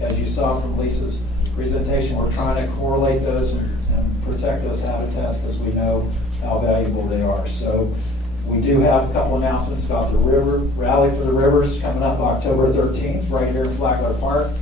as you saw from Lisa's presentation, we're trying to correlate those and protect those habitats because we know how valuable they are. So we do have a couple announcements about the river Rally for the Rivers coming up October 13th, right here in Flagler Park.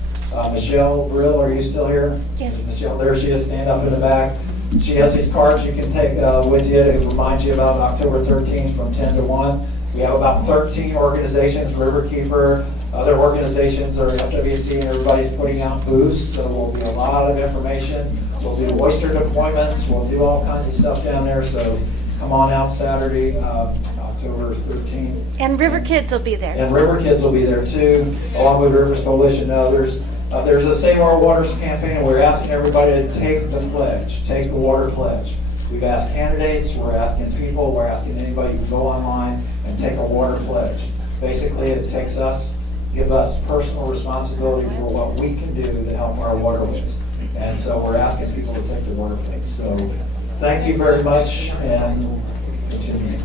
Michelle Brill, are you still here? Yes. Michelle, there she is, stand up in the back. She has these cards you can take with you to remind you about October 13th from 10 to 1. We have about 13 organizations, Riverkeeper, other organizations are FWC, and everybody's putting out booths, so there'll be a lot of information. We'll do oyster deployments, we'll do all kinds of stuff down there, so come on out Saturday, October 13th. And River Kids will be there. And River Kids will be there too, along with Rivers Coalition and others. There's a Save Our Waters campaign, and we're asking everybody to take the pledge, take the water pledge. We've asked candidates, we're asking people, we're asking anybody who can go online and take a water pledge. Basically, it takes us, give us personal responsibility for what we can do to help our waterways. And so we're asking people to take the water pledge. So thank you very much, and continue.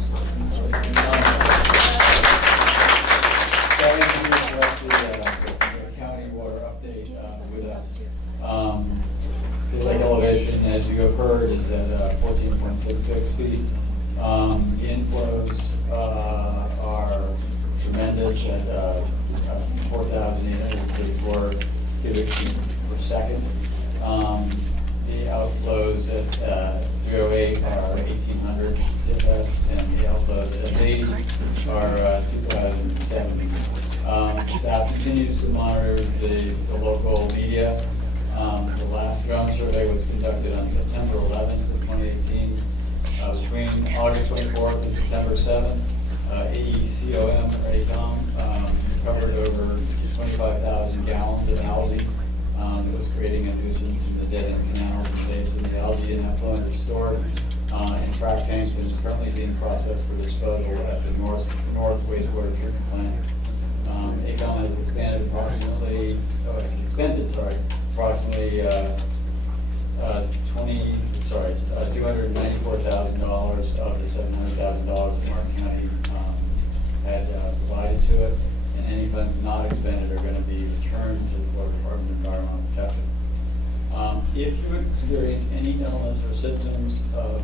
The lake elevation, as you have heard, is at 14.66 feet. The inflows are tremendous at 4,834 cubic feet per second. The outflows at 308 are 1,800 CFS, and the outflows at S80 are 2,070. Staff continues to monitor the local media. The last ground survey was conducted on September 11th of 2018. Between August 24th and September 7th, AECOM or AECOM recovered over 25,000 gallons of algae. It was creating a nuisance in the dead-end canals and basin. The algae and effluent are stored in frac tanks and is currently being processed for disposal at the North Wastewater Treatment Plant. AECOM has expended approximately $294,000 of the $700,000 that Martin County had provided to it, and any funds not expended are going to be returned to the Florida Department of Environmental Protection. If you experience any illness or symptoms of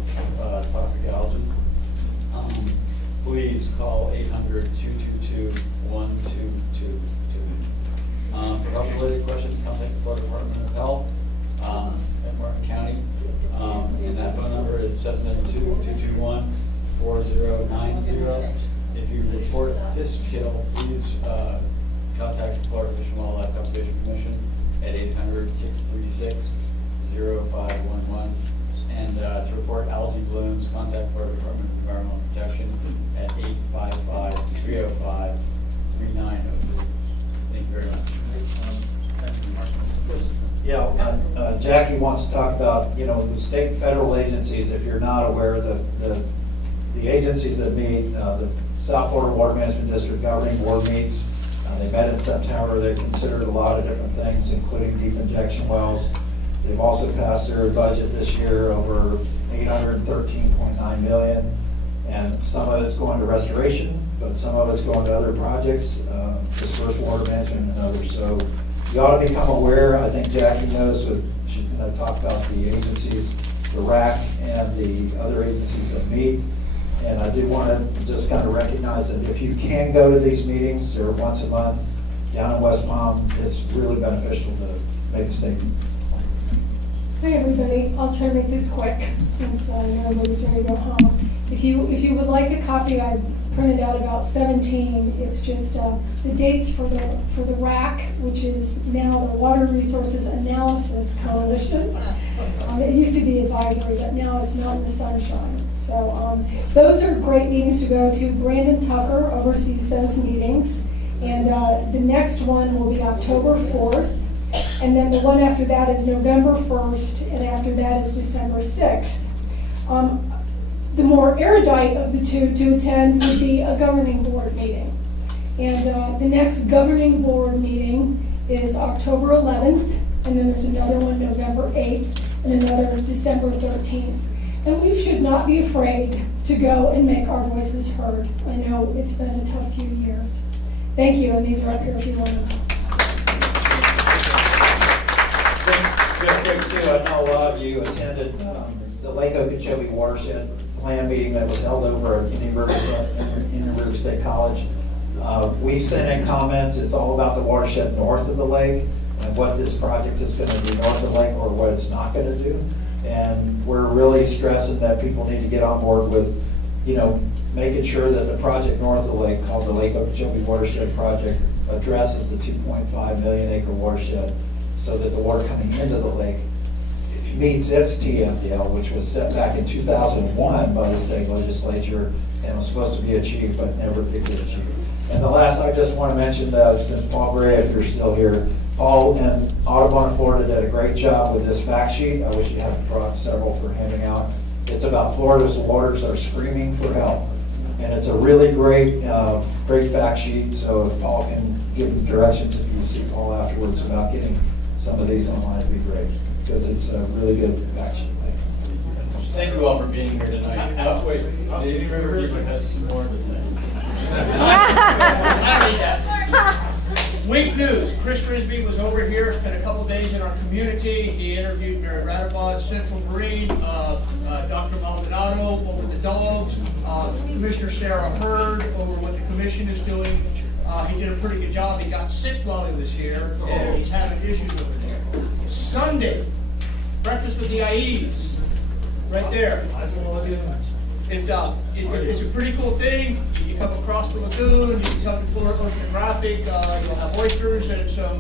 toxic algae, please call 800-222-1222. For health-related questions, contact the Florida Department of Health at Martin County. And that phone number is 772-221-4090. If you report fish kill, please contact the Florida Fish and Wildlife Conservation Commission at 800-636-0511. And to report algae blooms, contact Florida Department of Environmental Protection at 855-305-3903. Thank you very much. Thank you, Mark. Yeah, Jackie wants to talk about, the state and federal agencies. If you're not aware, the agencies that meet, the South Florida Water Management District Governing Board meets. They met in September. They considered a lot of different things, including deep injection wells. They've also passed their budget this year over $813.9 million, and some of it's going to restoration, but some of it's going to other projects, dispersed water management and others. So you ought to become aware. I think Jackie knows what she's going to talk about, the agencies, the RAC and the other agencies that meet. And I do want to just kind of recognize that if you can go to these meetings, they're once a month down in West Palm, it's really beneficial to make a statement. Hi everybody, I'll try to make this quick since everybody's ready to go home. If you would like a copy, I printed out about 17. It's just the dates for the RAC, which is now the Water Resources Analysis Coalition. It used to be advisory, but now it's not in the sunshine. So those are great meetings to go to. Brandon Tucker oversees those meetings, and the next one will be October 4th. And then the one after that is November 1st, and after that is December 6th. The more erudite of the two to attend would be a governing board meeting. And the next governing board meeting is October 11th, and then there's another one November 8th, and another December 13th. And we should not be afraid to go and make our voices heard. I know it's been a tough few years. Thank you, and these are up here if you want to. lot of you attended the Lake Okeechobee Watershed Plan meeting that was held over at Indian River State College. We sent in comments. It's all about the watershed north of the lake and what this project is going to do north of the lake or what it's not going to do. And we're really stressing that people need to get on board with, making sure that the project north of the lake, called the Lake Okeechobee Watershed Project, addresses the 2.5 million acre watershed so that the water coming into the lake meets its TMDL, which was set back in 2001 by the state legislature and was supposed to be achieved, but never did get achieved. And the last, I just want to mention that since Paul Gray, if you're still here, Paul in Audubon, Florida did a great job with this fact sheet. I wish you had brought several for handing out. It's about Florida's waters are screaming for help. And it's a really great, great fact sheet. So if Paul can give them directions, if you see Paul afterwards about getting some of these online, it'd be great, because it's a really good fact sheet. Thank you all for being here tonight. Wait, Davy Riverkeeper has some more to say. Week news, Chris Frisbee was over here, spent a couple days in our community. He interviewed Mary Radabod, Central Marine, Dr. Maldonado over the dogs, Commissioner Sarah Hurd over what the commission is doing. He did a pretty good job. He got sick while he was here, and he's having issues over there. Sunday, breakfast with the IEs, right there. It's a pretty cool thing. You come across the lagoon, you can come to Florida Oceanographic, you'll have oysters and some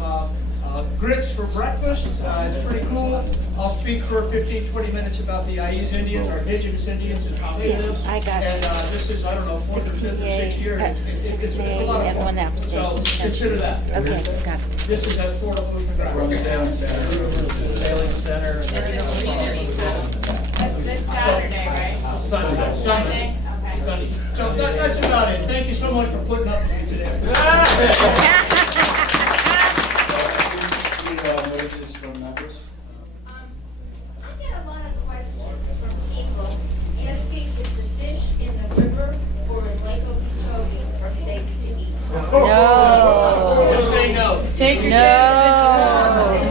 grits for breakfast. It's pretty cool. I'll speak for 15-20 minutes about the Aiz Indians, our indigenous Indians, and how they live. Yes, I got And this is, I don't know, 4th or 5th or 6th year. It's a lot of and one fun. So consider that. Okay, got it. This is at Florida From Oceanographic. Sailing Center. Sailing Center. That's this Saturday, right? Sunday. Sunday? Okay. Sunday. So that's about it. Thank you so much for putting up with me today. Notices from members. I get a lot of questions from people asking if the fish in the river or in Lake Okeechobee are safe to eat. No. Just say no. Take your They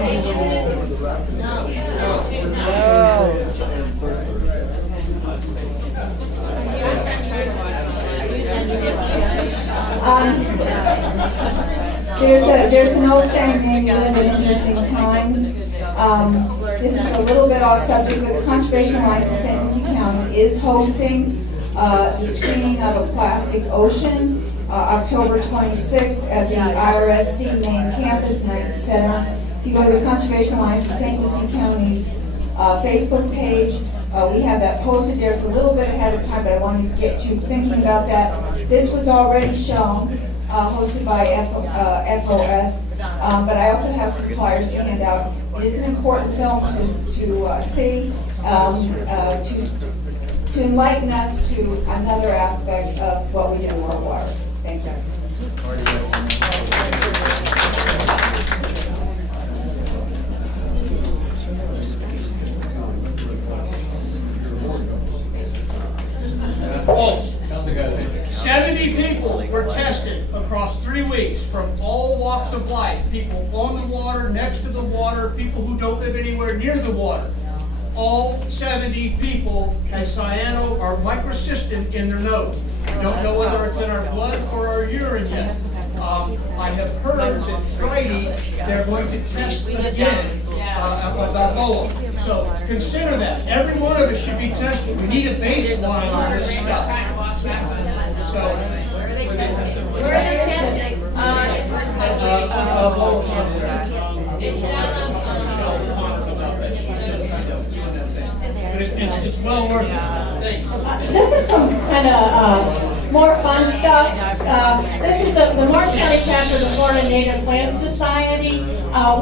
say give it There's an old saying, named "Live in Interesting Times." This is a little bit off subject, but the Conservation Alliance of St. Lucie County is hosting the screening of A Plastic Ocean, October 26th at the IRSC main campus, Knighton Center. If you go to the Conservation Alliance of St. Lucie County's Facebook page, we have that posted there. It's a little bit ahead of time, but I wanted to get you thinking about that. This was already shown, hosted by FOS, but I also have some flyers to hand out. It is an important film to see, to enlighten us to another aspect of what we do in our water. Thank you. Oh, 70 people were tested across 3 weeks from all walks of life. People on the water, next to the water, people who don't live anywhere near the water. All 70 people had cyano or microcystin in their nose. We don't know whether it's in our blood or our urine yet. I have heard that Friday they're going to test again about Ebola. So consider that. Every one of us should be tested. We need a baseline on this stuff. So, Where are they testing? It's but it's well worth it. This is some kind of more fun stuff. This is the Martin County chapter of the Florida Native Plant Society.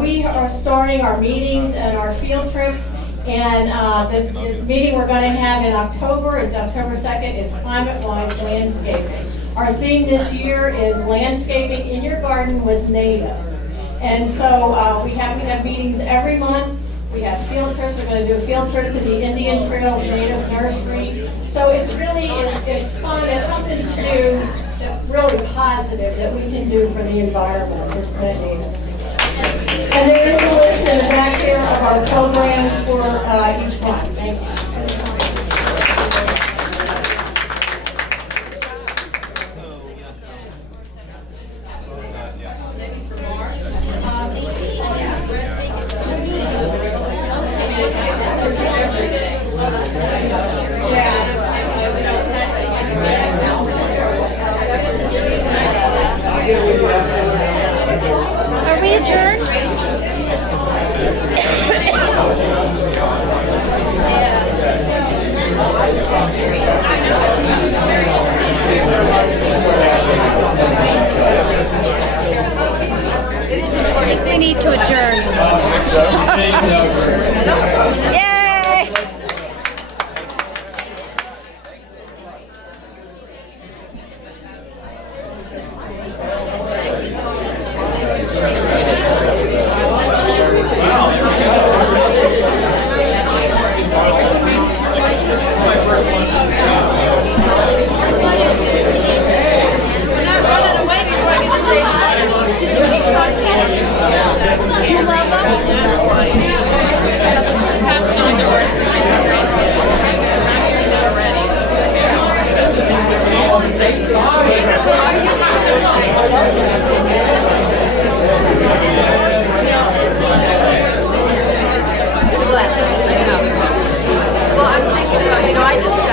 We are starting our meetings and our field trips. And the meeting we're going to have in October, is October 2nd, is Climate-Wise Landscaping. Our theme this year is landscaping in your garden with natives. And so we have meetings every month. We have field trips. We're going to do a field trip to the Indian Trails Native Nursery. So it's really, it's fun. It's something to do that's really positive that we can do for the environment as plant natives. And there is a list in the back here of our program for each one. Thank you. Are we adjourned? It is important. We need to adjourn. Yay! We're not running away before I get to say hi. Did you keep talking? Did you love Well, I'm thinking about, I just got